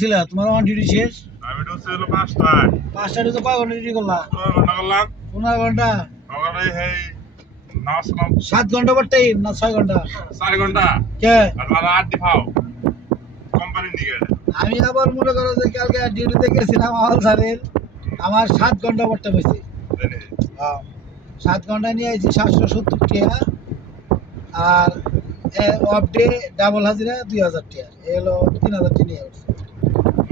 ছিল তোমার on duty শেষ? আমি ঢুকছি হলো 5টায়। 5টায় তো কয় ঘন্টা ডিউটি করলা? 12 ঘন্টা করলাম। 15 ঘন্টা? সকালে সেই নামাজ কালাম 7 ঘন্টা পর টাইম না 6 ঘন্টা? 4 ঘন্টা। কে? আর 8 দি পাও। কোম্পানির দিকে। আমি আবার মনে করো যে কালকে ডিউটিতে গেছিলাম আওয়াল স্যারের, আমার 7 ঘন্টা পড়তে হয়েছে। জানি। 7 ঘন্টা নিয়ে আইছি 770 টাকা, আর অফ ডে ডাবল হাজিরা 2000 টাকা, এই হলো 3000 টাকা নিয়ে আসছে।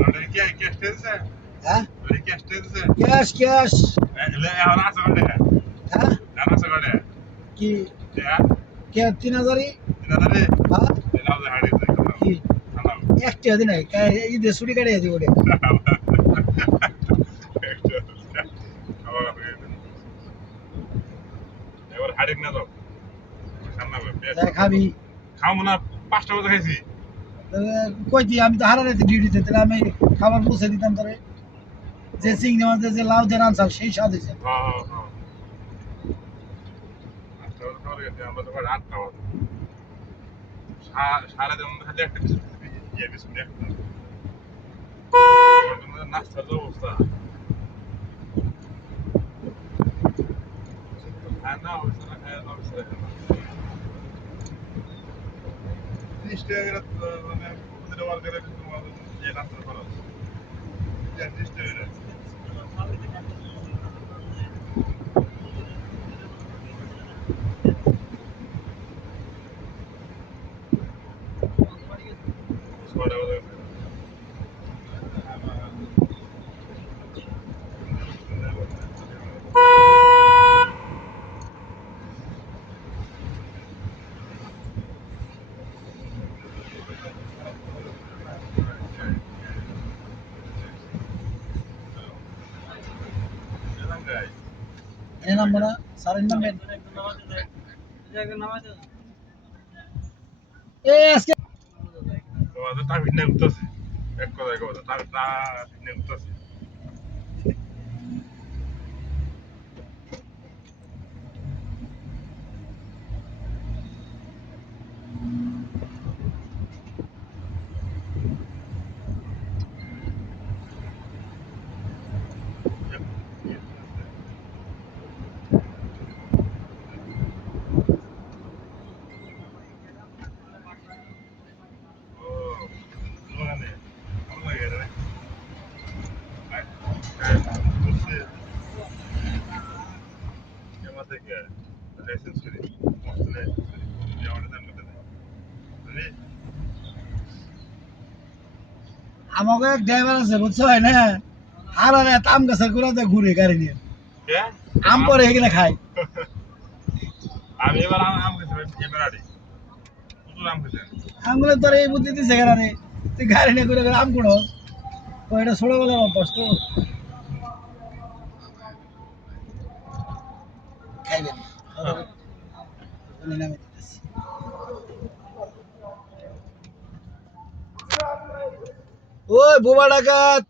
ওটা কি ক্যাশ দিছে? হ্যাঁ, ওটা ক্যাশ দিছে? Cash cash. এখন আছে কত টাকা? হ্যাঁ, এখন আছে কত টাকা? কি টাকা? কে 3000ই? 3000 রে? হ্যাঁ, এলাও হাড়ি দে। কি এক টাকা দিন নাই, ঈদের ছুটি কাটিয়ে দিব ওটা। এবার হাড়ি না দাও। খাবি? খাবো না, 5টা বাজে খাইছি। কই দি আমি তো হারা রাতে ডিউটিতে, তাহলে আমি খাবার পৌঁছে দিতাম তোরে। যে চিংড়ি মাছ দিয়ে যে লাউ দিয়ে রান্সাল সেই স্বাদ হয়েছে। আমরা তো 8টা বাজে। সারা দিন খালি একটা কিছু ইয়ে বিস্কুট একটা। নাস্তার যে অবস্থা। খায় না অবস্থা না, খায় না অবস্থা না। 30 টাকা মানে প্রতিটা ওয়ার্কারে তোমার ইয়ে নাস্তা খরচ। 30 টাকা। ছয়টা বাজে। এনে নামবো না, স্যারের নামবেন। আজকে তোমাদের টাকা ভিন্ন করতেছে। এক কথায় কথা টাকা ভিন্ন করতেছে। আমাকে এক ড্রাইভার আছে বুঝছো হয় না, হারা রাত আম গাছের গোড়াতে ঘুরে গাড়ি নিয়ে আম পরে এখানে খায়। আমি এবার আম খেতে এবার আড়ি আম খেতে আমগুলো তোর এই বুদ্ধি দিছে কেন, তুই গাড়ি নিয়ে ঘুরে ঘুরে আম কুড়ো, এটা ছোটবেলার অভ্যাস তো। খাইবেন নামে দিতেছি। ওই বোবা ডাকাত,